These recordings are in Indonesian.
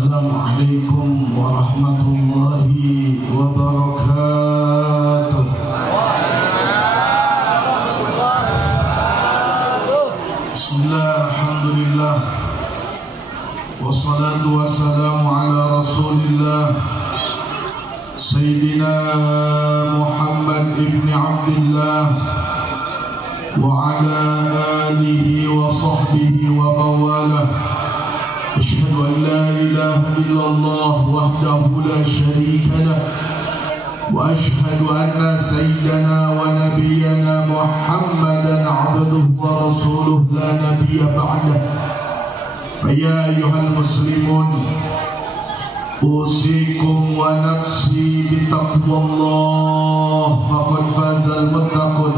Assalamualaikum warahmatullahi wabarakatuh. Bismillah, alhamdulillah, wassalatu wassalamu ala rasulillah Sayyidina Muhammad ibn Abdillah wa ala alihi wa sahbihi wa mawalah. أشهد أن لا إله إلا الله وحده لا شريك له وأشهد أن سيدنا ونبينا محمدا عبده ورسوله لا نبي بعده. فيا أيها المسلمون أوصيكم ونفسي بتقوى الله فقد فاز المتقون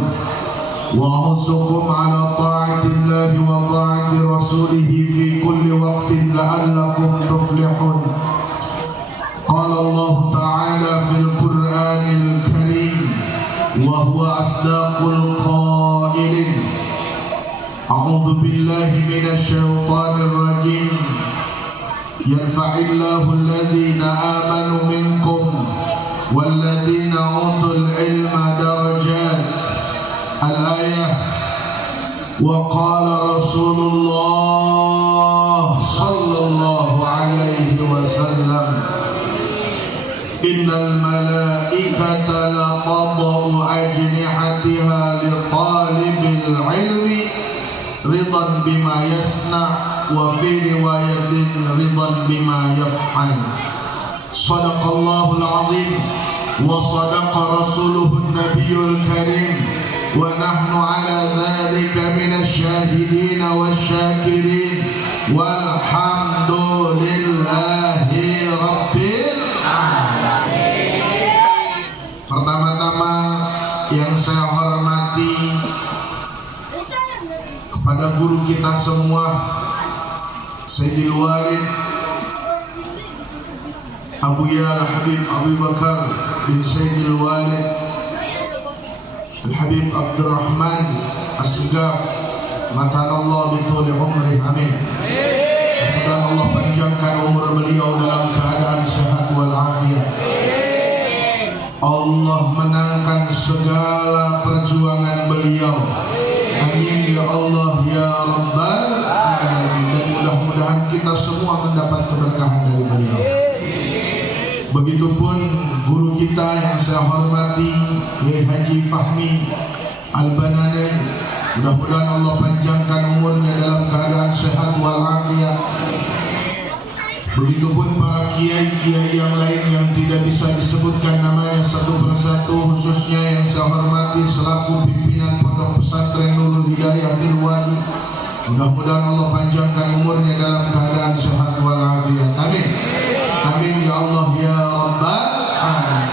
وأحثكم على طاعة الله وطاعة رسوله في كل وقت لعلكم تفلحون. قال الله تعالى في القرآن الكريم وهو أصدق القائلين: أعوذ بالله من الشيطان الرجيم يرفع الله الذين آمنوا منكم والذين أوتوا العلم درجات. الآية. وقال رسول الله صلى الله عليه وسلم: إن الملائكة لتضع أجنحتها لطالب العلم رضا بما يصنع وفي رواية رضا بما يفعل. صدق الله العظيم وصدق رسوله النبي الكريم ونحن على ذلك من الشاهدين والشاكرين والحمد لله رب العالمين. Pertama-tama yang saya hormati kepada guru kita semua, Sayyidil Walid Abuya Al-Habib Abu Bakar bin Sayyidil Walid Al-Habib Abdurrahman As-Segaf, Matanallah bituli umrih, amin. Mudah Allah panjangkan umur beliau dalam keadaan sehat walafiat. Allah menangkan segala perjuangan beliau, amin ya Allah ya Rabbal Alamin. Dan mudah-mudahan kita semua mendapat keberkahan dari beliau. Begitupun guru kita yang saya hormati, Kiai Haji Fahmi Al-Banani, mudah-mudahan Allah panjangkan umurnya dalam keadaan sehat walafiat. Begitupun para kiai-kiai yang lain yang tidak bisa disebutkan namanya satu persatu, khususnya yang saya hormati selaku pimpinan Pondok Pesantren Nurul Hidayah Fil Wadi. Mudah-mudahan Allah panjangkan umurnya dalam keadaan sehat walafiat, amin. Amin ya Allah ya Rabbal Alamin.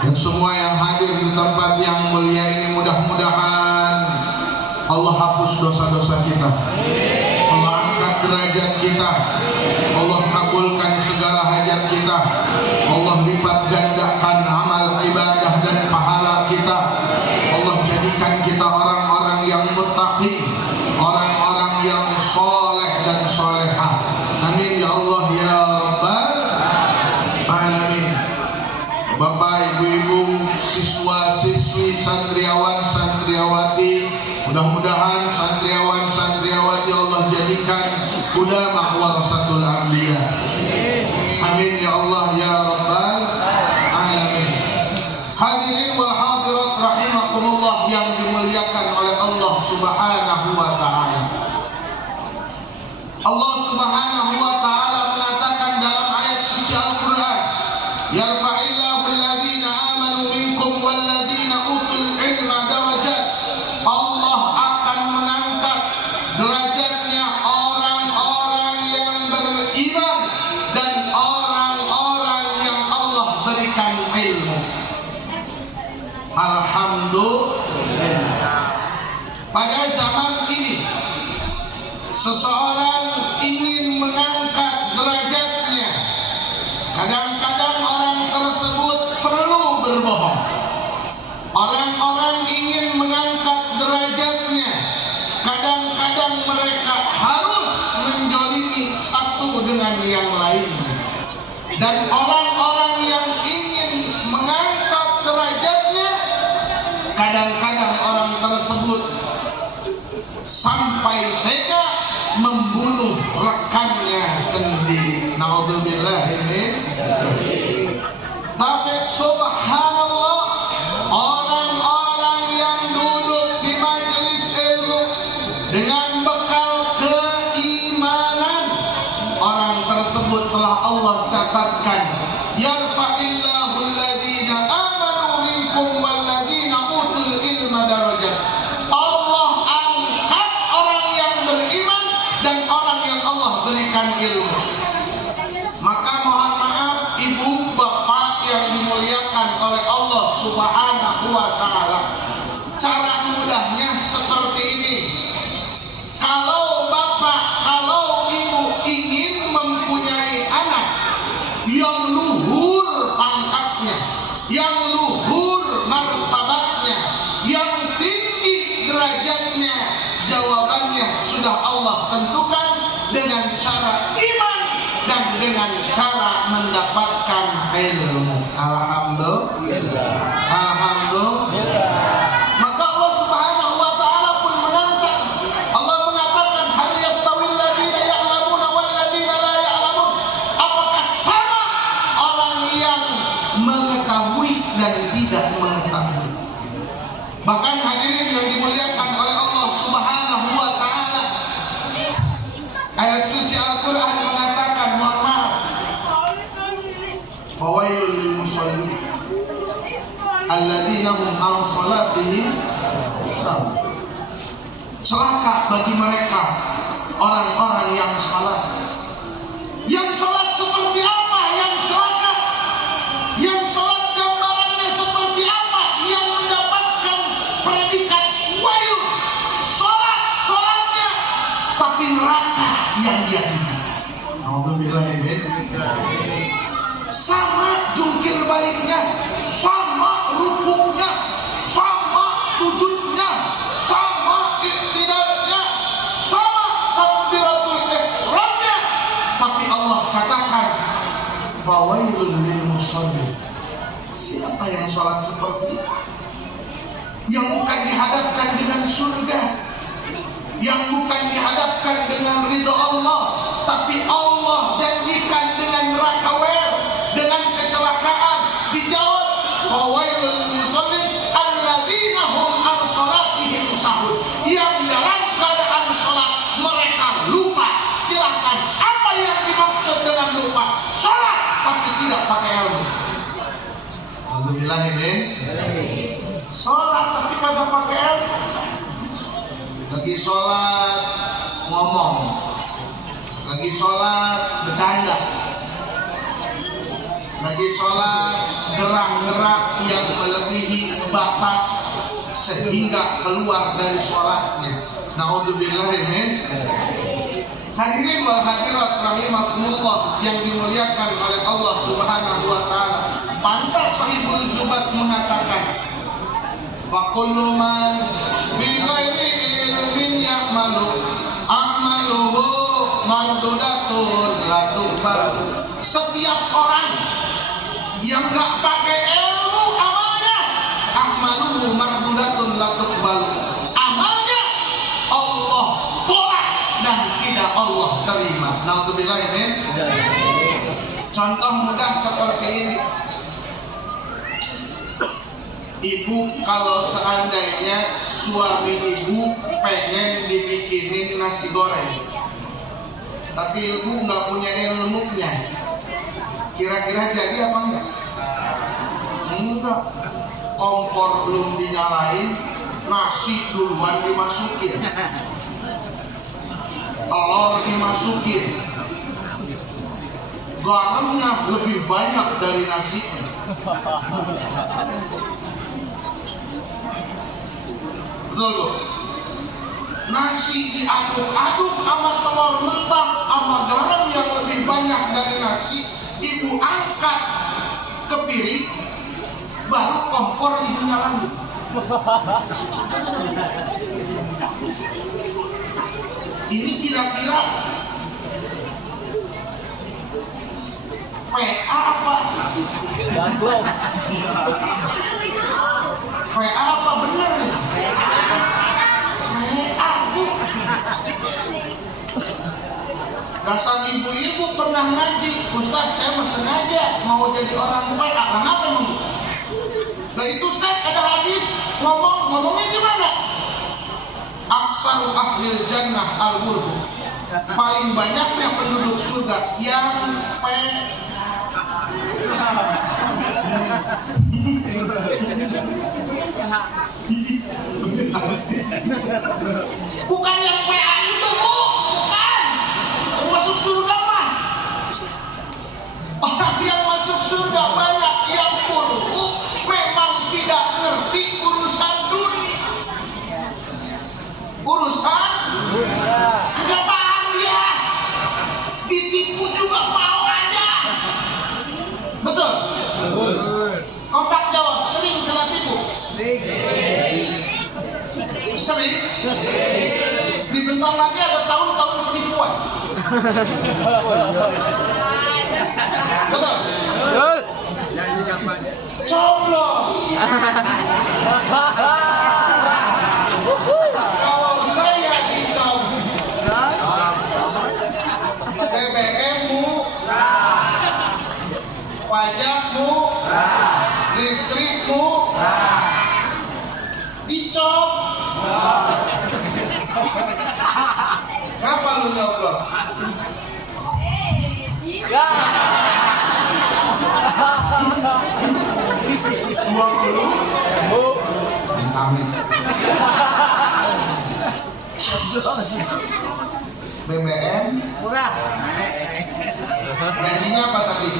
Dan semua yang hadir di tempat yang mulia ini, mudah-mudahan Allah hapus dosa-dosa kita, Allah angkat derajat kita, Allah kabulkan segala hajat kita, Allah lipat gandakan amal ibadah dan pahala kita, Allah jadikan kita orang-orang yang muttaqi, orang-orang yang soleh dan solehah, amin ya Allah ya Rabbal Alamin. Bapak, ibu-ibu, siswa-siswi, santriawan, santriawati, mudah-mudahan santriawan, santriawati Allah jadikan ulama warasatul anbiya, amin ya Allah ya Rabbal Alamin. Hadirin wal hadirat rahimakumullah yang dimuliakan oleh Allah Subhanahu wa ta'ala. Allah Subhanahu wa ta'ala mengatakan dalam ayat suci Al-Quran, yarfa'illahu alladhina amanu minkum walladhina utul ilma darajat. Allah akan mengangkat derajatnya orang-orang yang beriman dan orang-orang yang Allah berikan ilmu. Alhamdulillah. Pada zaman ini seseorang ingin mengangkat derajatnya, kadang-kadang orang tersebut perlu berbohong. Orang-orang ingin mengangkat derajatnya, kadang-kadang mereka harus menjolimi satu dengan yang lain. Dan orang-orang yang ingin mengangkat derajatnya, kadang-kadang orang tersebut sampai tega membunuh rekannya sendiri. Naudzubillah ini. Tapi subhanallah, orang-orang yang duduk di majelis ilmu dengan bekal keimanan, orang tersebut telah Allah catatkan, yarfa'illahu alladhina amanu minkum walladhina utul ilma darajat. Allah angkat orang yang beriman dan orang yang Allah berikan ilmu. Maka mohon maaf ibu bapak yang dimuliakan oleh Allah Subhanahu wa ta'ala, cara mudahnya seperti ini. Kalau bapak, kalau ibu ingin mempunyai anak yang luhur pangkatnya, yang luhur martabatnya, yang tinggi derajatnya, jawabannya sudah Allah tentukan dengan cara iman dan dengan cara mendapatkan ilmu. Alhamdulillah. Alhamdulillah. Maka Allah Subhanahu wa ta'ala pun menantang. Allah mengatakan, hal yastawil ladzina ya'lamuna wal ladzina la ya'lamun. Apakah sama orang yang mengetahui dan tidak mengetahui? Bahkan hadirin yang dimuliakan oleh Allah Subhanahu wa ta'ala, ayat suci Al-Quran mengatakan, mohon maaf, fawailul lil musallin alladzina hum an salatihim sahun. Celaka bagi mereka orang-orang yang salat. Yang salat seperti apa? Yang celaka. Yang salat gambarannya seperti apa? Yang mendapatkan predikat wail. Salatnya tapi neraka yang dia tuju. Alhamdulillah. Sama jungkir baliknya, sama rukuknya, sama sujudnya, sama iktidalnya, sama takbiratul ihramnya. Tapi Allah katakan, fawailul lil musallin. Siapa yang sholat seperti itu? Yang bukan dihadapkan dengan surga, yang bukan dihadapkan dengan ridho Allah, tapi Allah janjikan dengan neraka dengan kecelakaan. Dijawab, fawailul musallin alladzina hum an salatihim sahun. Yang dalam keadaan sholat mereka lupa. Silakan, apa yang dimaksud dengan lupa? Sholat tapi tidak pakai ilmu. Alhamdulillah ini. Sholat tapi kagak pakai ilmu. Lagi sholat ngomong, lagi sholat bercanda, lagi sholat gerak-gerak yang melebihi batas sehingga keluar dari sholatnya. Naudzubillah min. Hadirin wal hadirat rahimakumullah yang dimuliakan oleh Allah Subhanahu wa ta'ala, pantas Sahibul Jubat mengatakan, faqullu man bil ghairi ilmin ya'malu amaluhu mardudatun la tuqbal. Setiap orang yang enggak pakai ilmu amalnya, amaluhu mardudatun la tuqbal. Amalnya Allah tolak dan tidak Allah terima. Naudzubillah ini. Contoh mudah seperti ini. Ibu kalau seandainya suami ibu pengen dibikinin nasi goreng, tapi ibu nggak punya ilmunya, kira-kira jadi apa enggak? Enggak. Kompor belum dinyalain, nasi duluan dimasukin, telur dimasukin, garamnya lebih banyak dari nasinya. Betul tuh. Nasi diaduk-aduk sama telur mentah sama garam yang lebih banyak dari nasi, ibu angkat ke piring, baru kompor ibu nyalain. Ini kira-kira PA apa? Gaglok. PA apa bener? PA bu. Dasar ibu-ibu pernah ngaji, Ustaz saya mau sengaja mau jadi orang PA. Kenapa emang? Nah itu Ustaz ada hadis ngomongnya gimana? Aksaru ahlil jannah al-murhu. Paling banyaknya penduduk surga yang bukan yang PA itu bu, bukan masuk surga mah. Orang yang masuk surga banyak yang murhu, memang tidak ngerti urusan dunia. Urusan nggak paham dia, ditipu juga mau aja. Betul? Kontak jawab, sering kena tipu? Sering? Dibentar lagi ada tahun-tahun penipuan. Betul? Coblos. Kalau saya dicoblos, BBM-mu, pajakmu, listrikmu, dicoblos. Kapan lu nyoblos? Ya. 20. Amin. BBM Murah. gajinya apa tadi?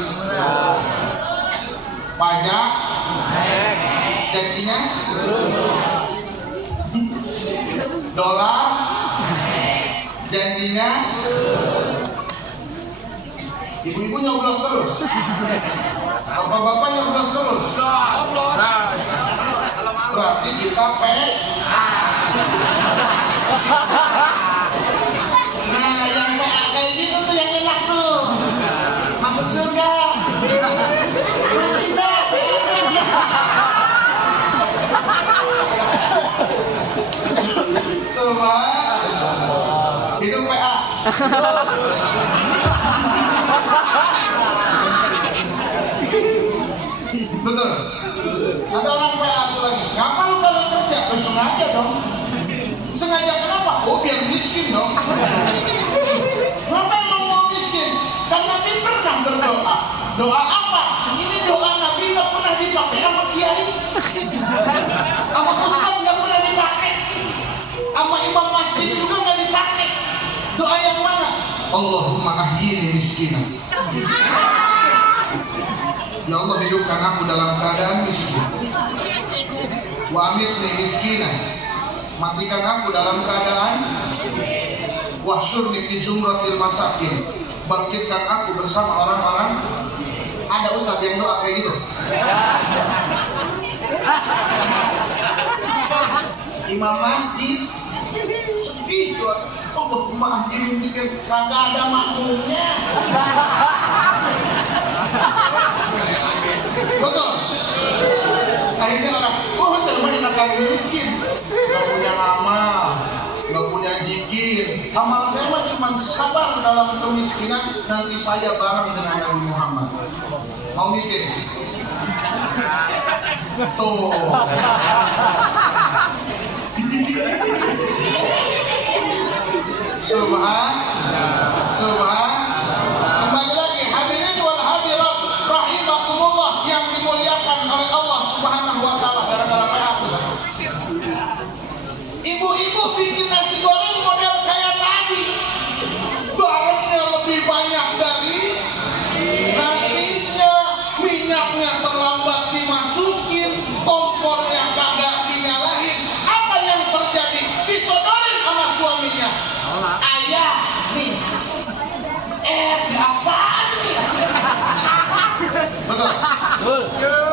Pajak janjinya dolar janjinya ibu-ibu nyoblos terus, bapak-bapak nyoblos terus. Berarti kita nah yang kayak gitu tuh yang enak tuh, masuk surga. Bersih dah. Semua hidup PA. Betul. Ada orang PA tuh lagi. Kapan lu kali kerja? Sengaja dong. Sengaja kenapa? Oh biar miskin dong. Kenapa emang mau miskin? Karena Nabi pernah berdoa. Doa apa? Ini doa Nabi nggak pernah dipakai sama kiai, sama ustaz nggak pernah dipakai, sama imam masjid juga nggak dipakai. Doa yang mana? Allahumma ahyini miskinan. Ya Allah hidupkan aku dalam keadaan miskin. Wa amitni miskinan. Matikan aku dalam keadaan. Wahsyurni fi zumratil masakin. Bangkitkan aku bersama orang-orang. Ada ustaz yang doa kayak gitu. Imam masjid sedih tuh. Allahumma ahyini miskin. Kagak ada makmumnya. Betul. Akhirnya orang, oh saya mah enakan miskin, nggak punya amal, nggak punya zikir. Amal saya mah cuma sabar dalam kemiskinan. Nanti saya bareng dengan Nabi Muhammad. Mau miskin? Tuh. Subhan. Kembali lagi hadirin wal hadirat rahimakumullah yang dimuliakan oleh Allah Subhanahu wa taala. Gara-gara PA. Ibu-ibu bikin nasi goreng model kayak tadi. Barangnya lebih banyak dari nasinya, minyaknya terlambat dimasukin, kompornya kagak dinyalain. Apa yang terjadi? Disodorin sama suaminya. Ayah nih, apaan nih? Betul.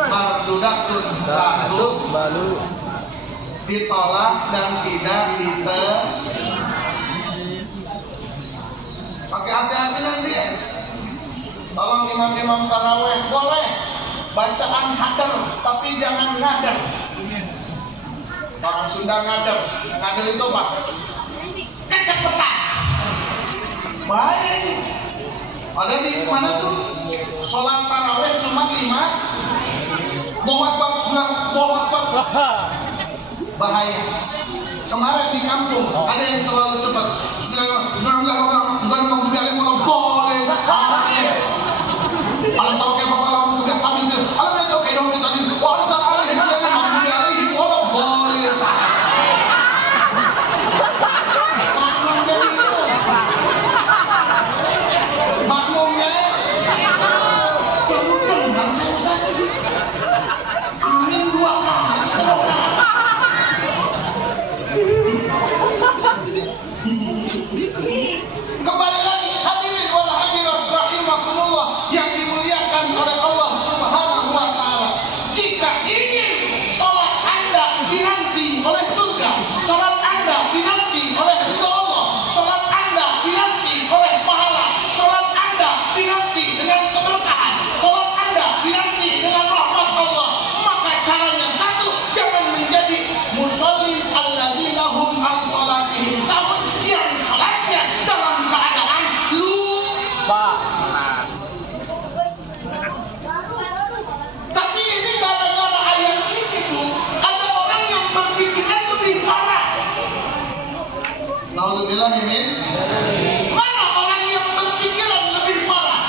Mardudatun balu ditolak dan tidak pakai hati-hati nanti ya. Tolong imam-imam taraweh boleh bacaan hadar, tapi jangan ngadar. Orang Sunda ngadar. Ngadar itu apa? Kecepetan. Baik. Ada di mana tuh? Sholat taraweh cuma 5. Bohong. Bahaya. Kemarin di kampung ada yang terlalu cepat. Alam tahu kayak kalau tidak sambil itu. Alam tahu kayak dong tadi. Wah, salah ini dia mampu dia ini boleh. Makmumnya kemudian saya Ustaz. Amin 2 kali saudara. Kembali lagi hadirin wal hadirat rahimakumullah yang dimuliakan oleh Allah Subhanahu wa taala. Jika ingin salat Anda dinanti oleh surga, salat Anda dinanti oleh ridha Allah, salat Anda dinanti oleh pahala, salat Anda dinanti dengan keberkahan, salat Anda dinanti dengan rahmat Allah, maka caranya satu, jangan menjadi musallin alladzina hum an salatihim sahun, yang salatnya dalam keadaan lupa. Tapi ini gara-gara ayat ini tuh ada orang yang berpikiran lebih parah. Naudzubillah min. Mana orang yang berpikiran lebih parah?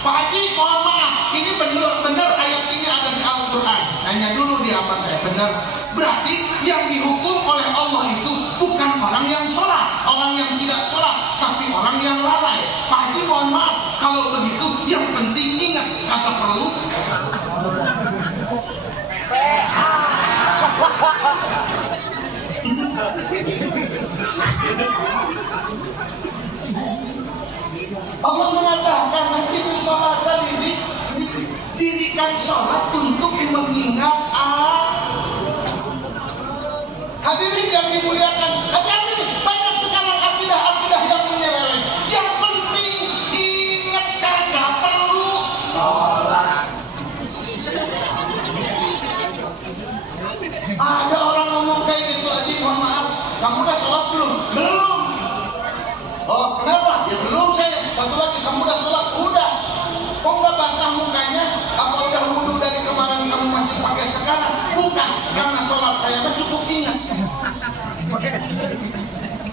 Pak Haji, mohon maaf, ini benar-benar ayat ini ada di Al-Quran. Nanya dulu di apa saya benar. Berarti yang dihukum oleh Allah itu bukan orang yang sholat, orang yang tidak sholat, tapi orang yang lalai. Pak Haji, mohon maaf, kalau begitu yang penting ingat kata perlu. Allah mengatakan nanti sholat tadi dirikan sholat untuk mengingat hadirin yang dimuliakan. Hati-hati, banyak sekarang akidah-akidah yang menyeleweng. Yang penting ingat kagak perlu sholat. Ada orang ngomong kayak gitu aja, mohon maaf, kamu udah sholat belum? Belum. Oh kenapa? Ya belum saya. Satu lagi, kamu udah sholat? Udah. Kok nggak basah mukanya? Apa udah wudhu dari kemarin kamu masih pakai sekarang? Bukan, karena sholat saya mah cukup ingat.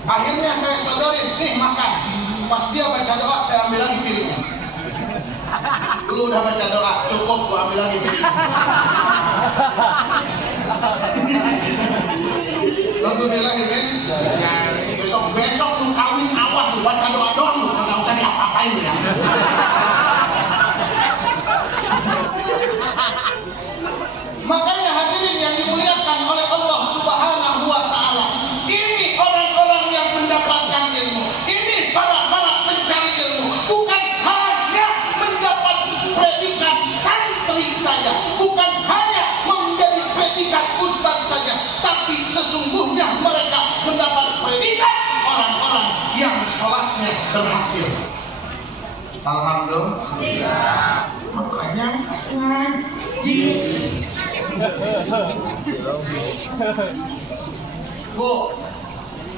Akhirnya saya sodorin, nih makan. Pas dia baca doa, saya ambil lagi piringnya. Lu udah baca doa, cukup, gua ambil lagi piringnya. Alhamdulillah ini. Besok lu kawin awas lu baca doa doang lu, nggak usah diapa-apain ya. Makanya hadirin yang dimuliakan oleh Allah Subhanahu wa taala, ini orang-orang yang mendapatkan ilmu, ini para pencari ilmu, bukan hanya mendapat predikat santri saja, bukan hanya menjadi predikat ustaz saja, tapi sesungguhnya mereka mendapat predikat orang-orang yang sholatnya berhasil. Alhamdulillah. Makanya ngaji. Bu,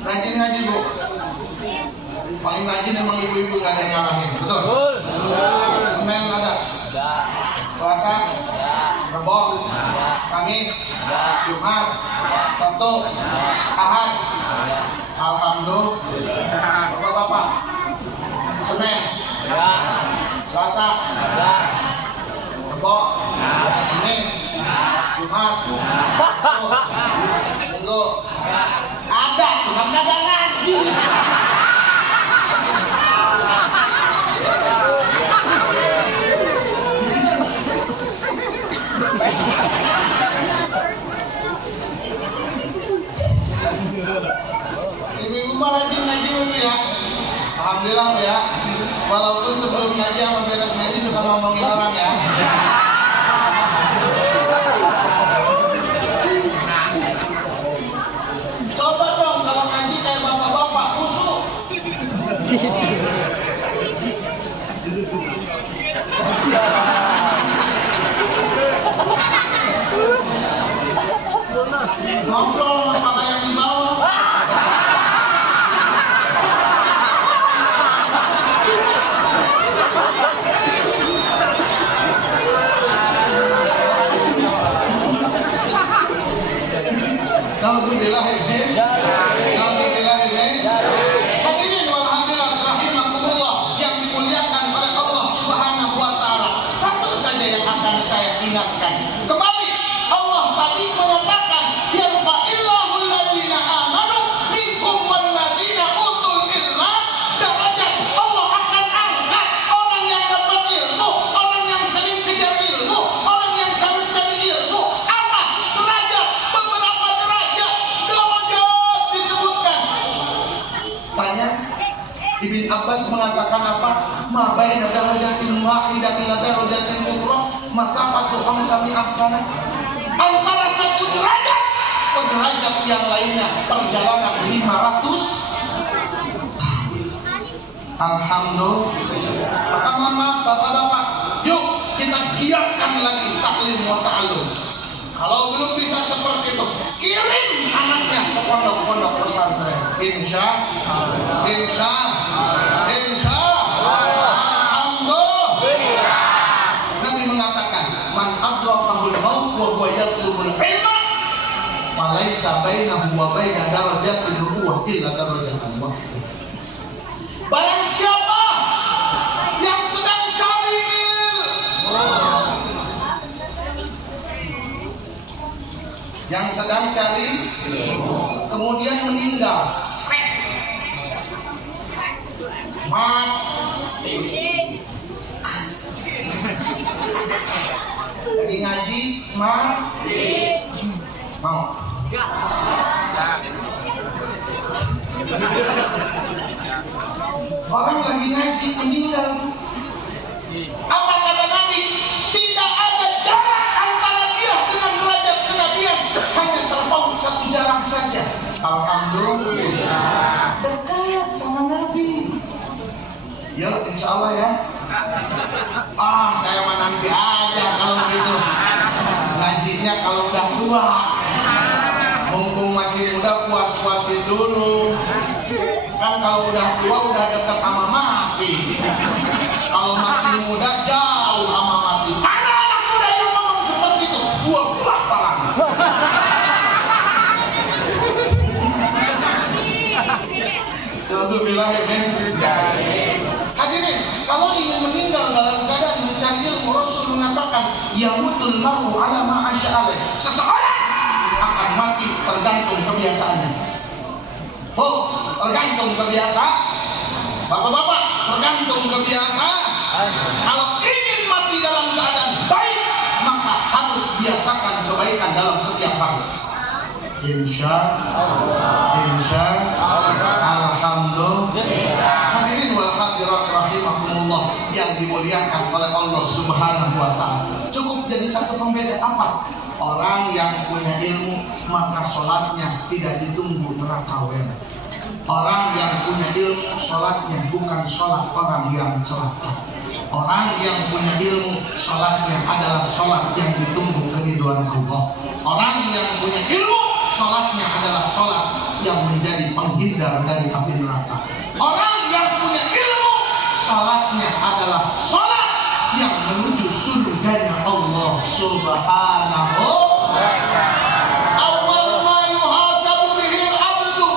rajin ngaji bu. Paling rajin emang ibu-ibu gak ada yang ngalahin, betul? Senin ada? Selasa? Rebo? Kamis? Jumat? Sabtu? Ahad? Alhamdulillah. Bapak-bapak? Senin? Selasa? Rebo? Kamis? Jumat? Sabtu? Minggu? Ada, cuma kagak ngaji. Ibu-ibu mah rajin ngaji dulu ya. Alhamdulillah ya. Walaupun sebelum ngaji sama beres ngaji suka ngomongin orang ya. Coba dong kalau ngaji kayak bapak-bapak, usul. Ngobrol sama yang di bawah. Alhamdulillah ini. Alhamdulillah ini. Hadirin wal hadirat rahimakumullah yang dimuliakan oleh Allah Subhanahu wa taala. Satu saja yang akan saya ingatkan. Kembali Allah tadi mengatakan, "Yarfa'illahu alladziina aamanu minkum walladziina utul ilma darajat." Allah akan angkat orang yang dapat ilmu, orang yang sering kejar ilmu, orang yang sering cari ilmu. Apa? Derajat, beberapa derajat disebutkan. Tanya, Ibn Abbas mengatakan apa? Ma baina darajatin wahidatin ila darajatin ukhra masafatu khamsami ahsana. Antara satu derajat ke derajat yang lainnya perjalanan 500. Alhamdulillah. Maka mohon maaf bapak-bapak, yuk kita giatkan lagi taklim wa ta'allum. Kalau belum bisa seperti itu, kirim anaknya ke pondok-pondok pesantren. Insya Alhamdulillah. Nabi mengatakan, man adrakahul maut wa huwa yatlubul ilma, malaisa bainahu wa baina darajatin nubuwah illa darajatun wahidah. Barang siapa yang sedang cari kemudian meninggal, mati. Lagi ngaji, mati. Mau? Orang lagi ngaji meninggal. Apa kata Nabi? Tidak ada jarak antara dia dengan derajat kenabian, hanya terpaut satu jarak saja. Alhamdulillah. Dekat sama Nabi. Ya, insya Allah ya. Saya mah nanti aja kalau gitu. Ngajinya kalau udah tua. Mumpung masih muda, puas-puasin dulu. Kan kalau udah tua udah dekat sama mati. Kalau masih muda jauh sama mati. Ada anak muda yang ngomong seperti itu, buah-buah palang. Alhamdulillah. Hadirin, kalau ingin meninggal dalam keadaan mencari ilmu, Rasul mengatakan, yamutul maru ala ma asya'aleh. Seseorang akan mati tergantung kebiasaannya. Tergantung kebiasaan. Bapak-bapak, tergantung kebiasaan. Kalau ingin mati dalam keadaan baik, maka harus biasakan kebaikan dalam setiap hari. Insya Allah. Alhamdulillah. Hadirin wal hadirat rahimakumullah yang dimuliakan oleh Allah Subhanahu wa taala. Cukup jadi satu pembeda apa? Orang yang punya ilmu maka sholatnya tidak ditunggu nerakawin. Orang yang punya ilmu sholatnya bukan sholat orang yang celaka. Orang yang punya ilmu sholatnya adalah sholat yang ditunggu keridhaan Allah. Orang yang punya ilmu sholatnya adalah sholat yang menjadi penghindar dari api neraka. Orang yang punya ilmu sholatnya adalah sholat yang menuju surganya Allah Subhanahu wa ta'ala. Awal ma yuhasabu bihil abdu,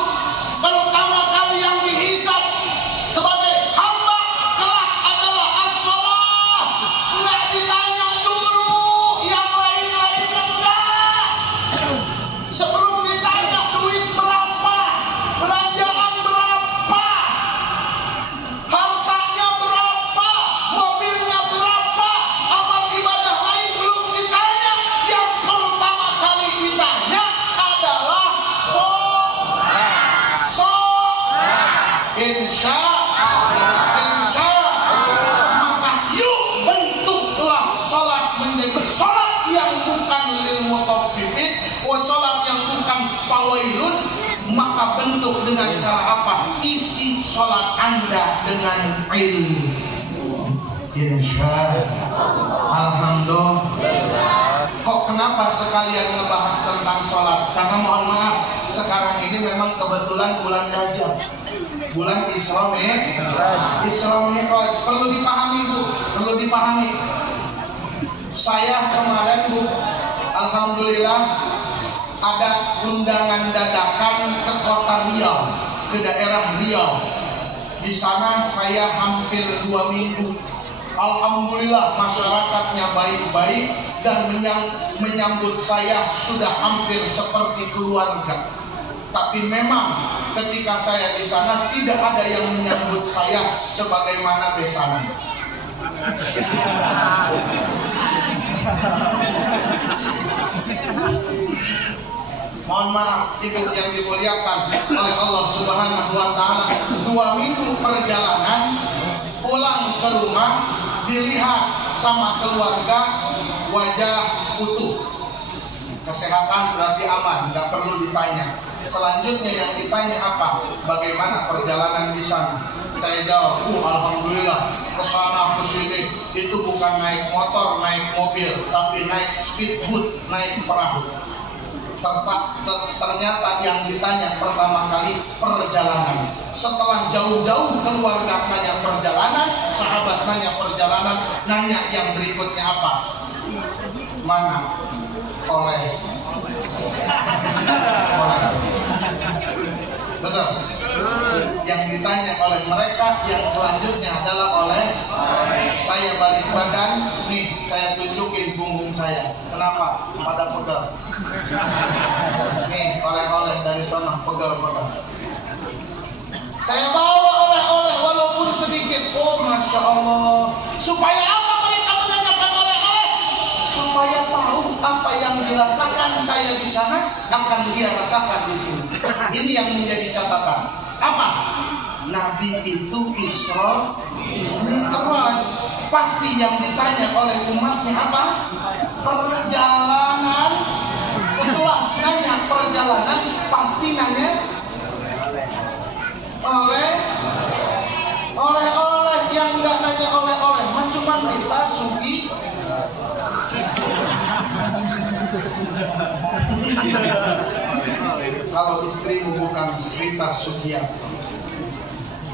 pertama kali yang dihisab sebagai hamba kelak adalah as-shalah. Nggak ditanya dulu yang lain-lain, enggak. Sebelum ditanya duit berapa, belanjaan berapa, hartanya berapa, mobilnya berapa, amal ibadah lain belum ditanya. Yang pertama kali ditanya adalah insya maka yuk bentuklah sholat menjadi sholat yang bukan lil mutaffifin, sholat yang bukan fawailun. Maka bentuk dengan cara apa? Isi sholat Anda dengan ilmu. Insya Alhamdulillah. Kok kenapa sekalian ngebahas tentang sholat? Karena memang kebetulan bulan Rajab, bulan Isra Mi'raj. Perlu dipahami Bu, perlu dipahami. Saya kemarin Bu, alhamdulillah ada undangan dadakan ke kota Riau, ke daerah Riau. Di sana saya hampir 2 minggu. Alhamdulillah masyarakatnya baik-baik dan menyambut saya sudah hampir seperti keluarga. Tapi memang ketika saya di sana tidak ada yang menyambut saya sebagaimana besanan. Mohon maaf Ibu yang dimuliakan oleh Allah Subhanahu wa taala. 2 minggu perjalanan, pulang ke rumah dilihat sama keluarga wajah utuh. Kesehatan berarti aman, nggak perlu ditanya. Selanjutnya yang ditanya apa? Bagaimana perjalanan di sana? Saya jawab, alhamdulillah, kesana kesini itu bukan naik motor, naik mobil, tapi naik speedboat, naik perahu. Ternyata yang ditanya pertama kali perjalanan. Setelah jauh-jauh keluarga nanya perjalanan, sahabat nanya perjalanan, nanya yang berikutnya apa? Mana? Oleh. Betul. Yang ditanya oleh mereka yang selanjutnya adalah oleh saya balik badan. Nih saya tunjukin punggung saya. Kenapa? Pada pegel. Nih oleh-oleh dari sana, pegel-pegel. Saya bawa oleh-oleh walaupun sedikit. Oh Masya Allah. Supaya apa mereka menanyakan oleh-oleh? Supaya tahu apa yang dirasakan saya di sana akan dia rasakan di sini. Ini yang menjadi catatan. Apa? Nabi itu Isra Mi'raj. Pasti yang ditanya oleh umatnya apa? Perjalanan. Setelah nanya perjalanan, pasti nanya oleh-oleh. Yang nggak nanya oleh-oleh, cuma Rita, Sugi. Kalau istrimu bukan Rita Sugiya,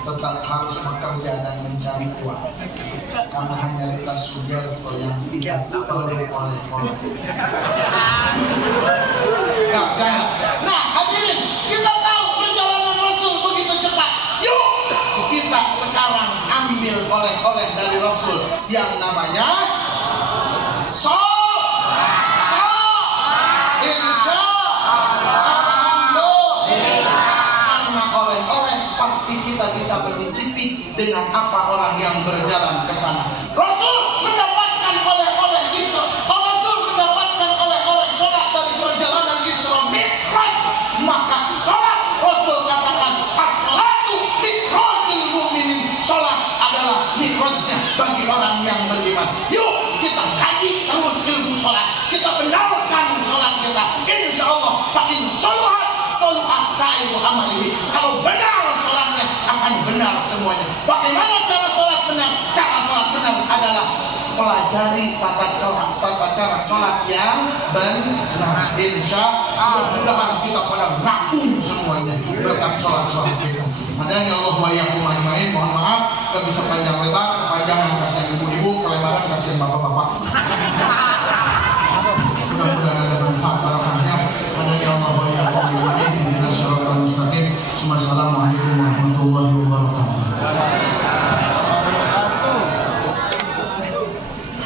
tetap harus bekerja dan mencari uang. Karena hanya Rita Sugiarto yang tidak oleh. Nah, jangan. Nah, hadirin, kita tahu perjalanan Rasul begitu cepat. Yuk, kita sekarang ambil oleh-oleh dari Rasul yang namanya kita bisa mencicipi dengan apa orang yang berjalan ke sana. Rasul mendapatkan oleh-oleh Isra. Rasul mendapatkan oleh-oleh sholat dari perjalanan Isra Mi'raj. Maka sholat Rasul katakan as-salatu mi'rajul mu'minin. Sholat adalah mi'rajnya bagi orang yang beriman. Yuk kita kaji terus ilmu sholat. Kita benarkan sholat kita. Insya Allah paling soluhat sa'iru amalihi. Kalau benar sholatnya akan benar semuanya. Bagaimana cara sholat benar? Cara sholat benar adalah pelajari tata cara sholat yang benar. Insya Allah mudah-mudahan kita pada ngakum semuanya berkat sholat kita. Madani Allah wa iyyakum ajmain. Mohon maaf kalau bisa panjang lebar, kepanjangan kasihan ibu-ibu, kelebaran kasihan bapak-bapak. Mudah-mudahan ada manfaat barokahnya. Madani Allah wa iyyakum ajmain. Assalamualaikum warahmatullahi wabarakatuh.